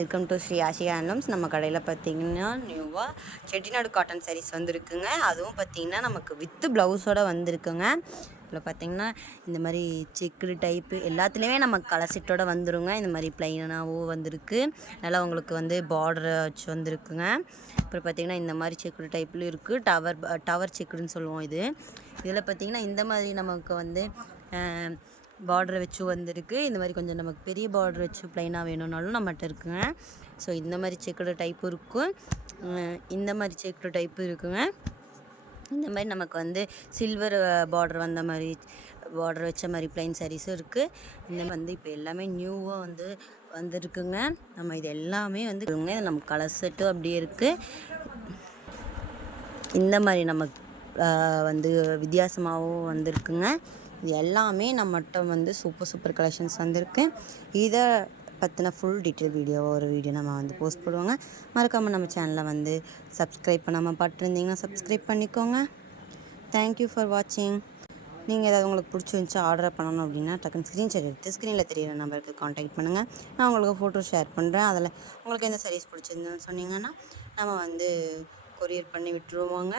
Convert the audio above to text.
Welcome to Sri Ashiya Handlooms. நம்ம கடையில் பார்த்தீங்கன்னா நியூவாக செட்டிநாடு காட்டன் சாரீஸ் வந்துருக்குங்க. அதுவும் பார்த்திங்கன்னா நமக்கு வித்து ப்ளவுஸோடு வந்திருக்குங்க. இதில் பார்த்திங்கன்னா இந்த மாதிரி செக்குடு டைப்பு எல்லாத்துலேயுமே நமக்கு கலர் செட்டோடு வந்துருங்க. இந்த மாதிரி ப்ளைனாகவும் வந்திருக்கு. நல்லா உங்களுக்கு வந்து பார்டரை வச்சு வந்திருக்குங்க. அப்புறம் பார்த்திங்கன்னா இந்த மாதிரி செக்குடு டைப்லையும் இருக்குது. டவர் செக்குடுன்னு சொல்லுவோம் இது. இதில் பார்த்திங்கன்னா இந்த மாதிரி நமக்கு வந்து பார்டரை வச்சு வந்திருக்கு. இந்த மாதிரி கொஞ்சம் நமக்கு பெரிய பார்டர் வச்சு ப்ளைனாக வேணும்னாலும் நம்மகிட்ட இருக்குங்க. ஸோ இந்த மாதிரி செக்குடு டைப்பு இருக்கும், இந்த மாதிரி செக்குடு டைப்பு இருக்குங்க. இந்த மாதிரி நமக்கு வந்து சில்வர் பார்டர் வந்த மாதிரி பார்டர் வச்ச மாதிரி ப்ளைன் சாரீஸும் இருக்குது. இந்த வந்து இப்போ எல்லாமே நியூவாக வந்து வந்துருக்குங்க. நம்ம இது எல்லாமே வந்து நம்ம கலர் செட்டும் அப்படியே இருக்குது. இந்த மாதிரி நமக்கு வந்து வித்தியாசமாகவும் வந்திருக்குங்க. இது எல்லாமே நம்மகிட்ட வந்து சூப்பர் கலெக்ஷன்ஸ் வந்திருக்கு. இதை பற்றின ஃபுல் டீட்டெயில் ஒரு வீடியோ நம்ம வந்து போஸ்ட் பண்ணுவோங்க. மறக்காமல் நம்ம சேனலை வந்து சப்ஸ்கிரைப் பண்ணாமல் பார்த்துருந்தீங்கன்னா சப்ஸ்கிரைப் பண்ணிக்கோங்க. தேங்க்யூ ஃபார் வாட்சிங். நீங்கள் ஏதாவது உங்களுக்கு பிடிச்சிருந்துச்சி ஆர்டர் பண்ணணும் அப்படின்னா டக்குன்னு ஸ்க்ரீன்ஷாட் எடுத்து ஸ்க்ரீனில் தெரியிற நம்பருக்கு காண்டாக்ட் பண்ணுங்கள். நான் உங்களுக்கு ஃபோட்டோ ஷேர் பண்ணுறேன். அதில் உங்களுக்கு எந்த சாரீஸ் பிடிச்சிருந்துன்னு சொன்னீங்கன்னா நம்ம வந்து கொரியர் பண்ணி விட்டுருவோங்க.